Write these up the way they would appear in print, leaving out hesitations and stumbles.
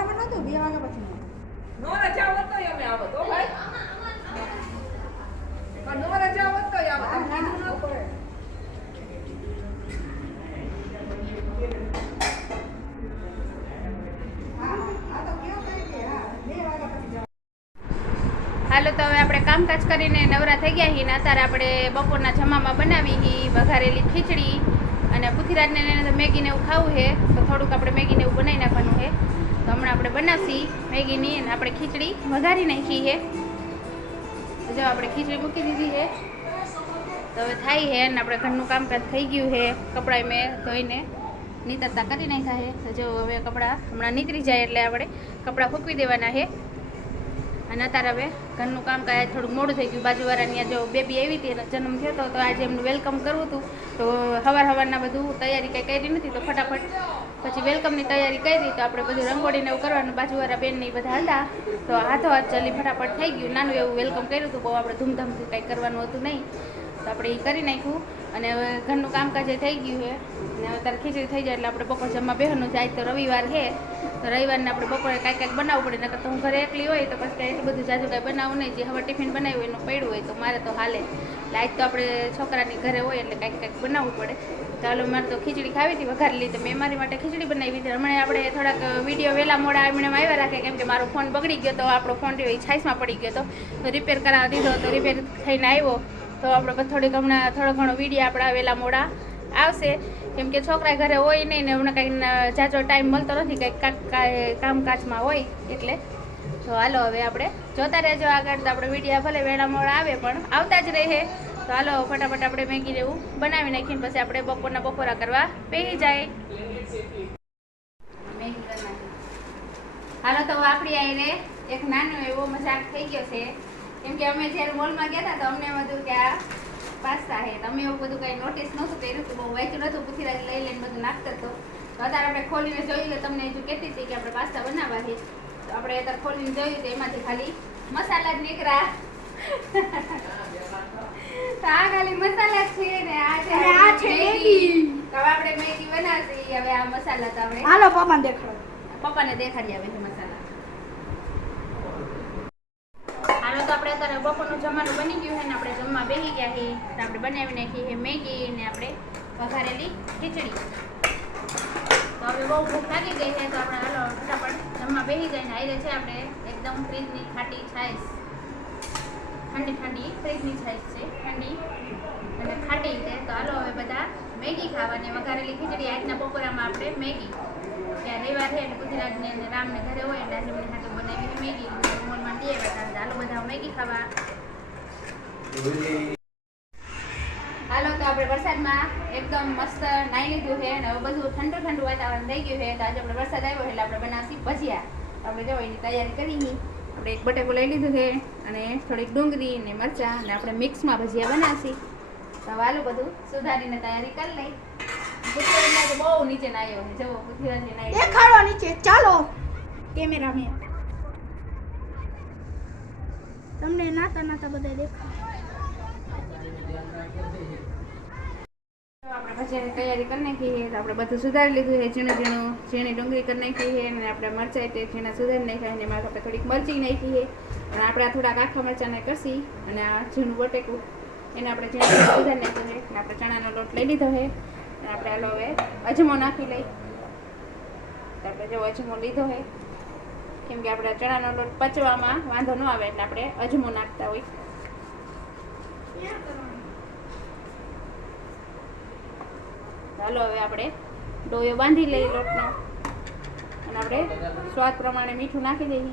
સવારમાં નહોતું 2 વાગ્યા પછી નો રજા હોત તો અમે આવત હો ભાઈ પણ નો રજા હોત તો આવત આમ કીધું ન પડે હાલો તો હવે આપણે કામકાજ કરીને નવરા થઈ ગયા છીએ ને અત્યારે આપણે બપોરના જમામાં બનાવી હી વઘારેલી ખીચડી અને પૃથ્વીરાજને એને તો મેગીને એવું ખાવું છે તો થોડુંક આપણે મેગીને એવું બનાવી નાખવાનું છે તો હમણાં આપણે બનાવશી મેગીની અને આપણે ખીચડી વઘારી નાખી છે જો આપણે ખીચડી મૂકી દીધી છે તો હવે થાય છે અને આપણે ઘરનું કામકાજ થઈ ગયું છે કપડાં મેં ધોઈને નીતરતા કરી નાખ્યા છે તો જો હવે કપડાં હમણાં નીતરી જાય એટલે આપણે કપડાં ફૂંકવી દેવાના છે અને અત્યારે હવે ઘરનું કામકાજ થોડુંક મોડું થઈ ગયું બાજુવાળાની જો બેબી આવી હતી જન્મ થયો હતો તો આજે એમનું વેલકમ કરવું હતું તો સવારના બધું તૈયારી કંઈ કરી નથી તો ફટાફટ પછી વેલકમની તૈયારી કરી તો આપણે બધું રંગોળીને એવું કરવાનું બાજુવાળા બેન ને બધા હતા તો હાથો હાથ જલ્દી ફટાફટ થઈ ગયું નાનું એવું વેલકમ કર્યું હતું બહુ આપણે ધૂમધામથી કંઈ કરવાનું હતું નહીં તો આપણે એ કરી નાખ્યું અને હવે ઘરનું કામકાજ થઈ ગયું છે અને હવે તારે ખીચડી થઈ જાય એટલે આપણે બપોર જમવા બેહવાનું જાય તો રવિવાર છે તો રવિવારને આપણે બપોરે કાંઈક બનાવવું પડે નકર તો હું ઘરે એકલી હોય તો પછી કાંઈ એટલું બધું જાજુ કાંઈ બનાવવું નહીં જે હવે ટિફિન બનાવ્યું એનું પડ્યું હોય તો મારે તો હાલે લાઈટ તો આપણે છોકરાની ઘરે હોય એટલે કાંઈક બનાવવું પડે ચાલો મારે તો ખીચડી ખાવી હતી વઘારેલી તો મેં મારી માટે ખીચડી બનાવી હતી હમણાં આપણે થોડાક વિડીયો વહેલા મોડા એમણે આવ્યા રાખે કેમ કે મારો ફોન બગડી ગયો તો આપણો ફોન રહ્યો એ છાઈસમાં પડી ગયો તો રિપેર કરાવવા દીધો તો રિપેર થઈને આવ્યો તો આપણે થોડીક હમણાં થોડો ઘણો વિડીયો આપણા વહેલા મોડા આવશે કેમ કે છોકરા ઘરે હોય નહીં ને હમણાં કંઈક જાજો ટાઈમ મળતો નથી કંઈક કામકાજમાં હોય એટલે તો હાલો હવે આપણે જોતા રહેજો આગળ તો આપણે વિડીયો ભલે વહેલા મોડા આવે પણ આવતા જ રહે તો હાલો ફટાફટ આપણે મેગી એવું બનાવી નાખીને પછી આપણે બપોરના બપોરા કરવા બેસી જાય મેગી કરી નાખી હાલો તો આપણી આઈને એક નાનો એવો મજાક થઈ ગયો છે કેમ કે અમે જ્યારે મોલમાં ગયા હતા તો અમને બધું કે આ પાસ્તા છે તમે એવું બધું કંઈ નોટિસ નહોતું કર્યું હતું બહુ વાંચ્યું નહોતું પૃથ્વીરાજ લઈ લઈને બધું નાખતો હતો તો અત્યારે આપણે ખોલીને જોયું એટલે તમને હજુ કહેતી હતી કે આપણે પાસ્તા બનાવવા છે તો આપણે અત્યારે ખોલીને જોયું તો એમાંથી ખાલી મસાલા જ નીકળ્યા તો આ ખાલી મસાલા છે ને આ છે મેગી તો હવે આપણે મેગી બનાવશી હવે આ મસાલા તો આપણે હાલો પપ્પાને દેખાડો પપ્પાને દેખાડી આવે છે મસાલા હાલો તો આપણે અત્યારે બપોરનું જમવાનું બની ગયું છે ને આપણે જમવા બેસી ગયા છીએ તો આપણે બનાવી નાખી છે મેગી ને આપણે વઘારેલી ખીચડી તો હવે બહુ ભૂખ લાગી ગઈ છે તો આપણે હાલો ફટાફટ જમવા બેસી ગઈ ને આવી છે આપણે એકદમ ફ્રીજની ખાટી છાશ ઠંડી ઠંડી ફ્રીજની છાશ છે ઠંડી અને ખાટી છે તો હાલો હવે બધા મેગી ખાવાની વઘારેલી ખીચડી આજના બપોરામાં આપણે મેગી ત્યાં રવિવાર છે એટલે ગુજરાતને અને રામને ઘરે હોય એટલે આજે મને ખાતું બનાવી મેગી મોલમાં દે હાલો બધા મેગી ખાવા હાલો તો આપણે વરસાદમાં એકદમ મસ્ત નાહી લીધું છે અને હવે બધું ઠંડુ ઠંડુ વાતાવરણ થઈ ગયું છે તો આજે આપણે વરસાદ આવ્યો એટલે આપણે બનાવશી ભજીયા આપણે જો એની તૈયારી કરી આપણે એક બટેકું લઈ લીધું છે અને થોડીક ડુંગળી ને મરચાં અને આપણે મિક્સમાં ભજીયા બનાવશી તો હાલું બધું સુધારીને તૈયારી કરી લઈ પૃથ્વીરાજ તો બહુ નીચે નાહ્યો છે જુઓ પૃથ્વીરાજને નાહ્યો દેખાડો નીચે ચાલો કેમેરામેન તમને નાતા નાતા બધા દેખાડો આપણે ભજીયાની તૈયારી કરી નાખી છે તો આપણે બધું સુધારી લીધું છે ઝીણી ડુંગળી કરી નાખી છે અને આપણે મરચાં તે ઝીણા સુધારી નાખ્યા અને એમાં આપણે થોડીક મરચી નાખી છે અને આપણે આ થોડાક આખા મરચાંને કરશી અને આ ઝીણું બટેકું એને આપણે ઝીણા સુધારી નાખ્યું છે અને આપણે ચણાનો લોટ લઈ લીધો છે અને આપણે હાલો હવે અજમો નાખી લઈ તો આપણે જો અજમો લીધો છે કેમ કે આપણે ચણાનો લોટ પચવામાં વાંધો ન આવે એટલે આપણે અજમો નાખતા હોય ચાલો હવે આપણે ડોયો બાંધી લઈએ લોટનો અને આપણે સ્વાદ પ્રમાણે મીઠું નાખી દઈએ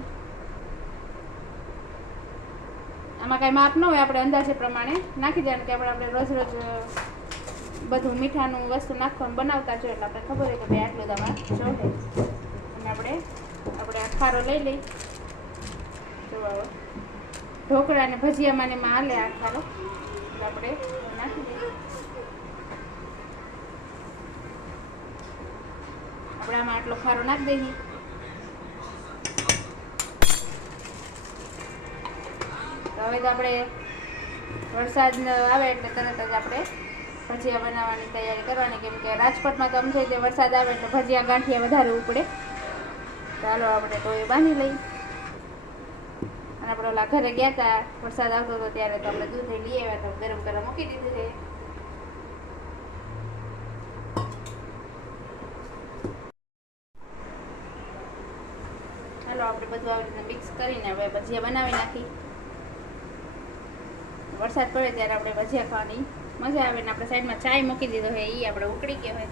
આમાં કાંઈ માપ ન હોય આપણે અંદાજે પ્રમાણે નાખી દેવાનું કે આપણે રોજ રોજ બધું મીઠાનું વસ્તુ નાખવાનું બનાવતા જોઈએ એટલે આપણે ખબર હોય કે ભાઈ આટલું દવા જોડે અને આપણે આ ખારો લઈ લઈ જો ઢોકળા અને ભજીયામાં ને એમાં હાલે આ ખારો એટલે આપણે નાખી દઈએ આપણે આમાં આટલો ખારો નાખી દઈએ તો હવે તો આપણે વરસાદ આવે એટલે તરત જ આપણે ભજીયા બનાવવાની તૈયારી કરવાની કેમ કે રાજકોટમાં તો આમ છે તે વરસાદ આવે એટલે ભજીયા ગાંઠિયા વધારે ઉપડે તો ચાલો આપણે તો એ બાંધી લઈ. અને આપણે ઓલા ઘરે ગયા હતા, વરસાદ આવતો હતો ત્યારે તો આપણે દૂધ લઈ આવ્યા તો ગરમ કરવા મૂકી દીધું છે. ચાલો આપણે બધું આવી રીતે મિક્સ કરીને હવે ભજીયા બનાવી નાખી. વરસાદ પડે ત્યારે આપણે ભજીયા ખાવાની મજા આવે ને આપણે સાઈડમાં ચાય મૂકી દીધો છે, એ આપણે ઉકળી ગયો હોય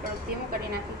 થોડુંક ધીમું કરી નાખી.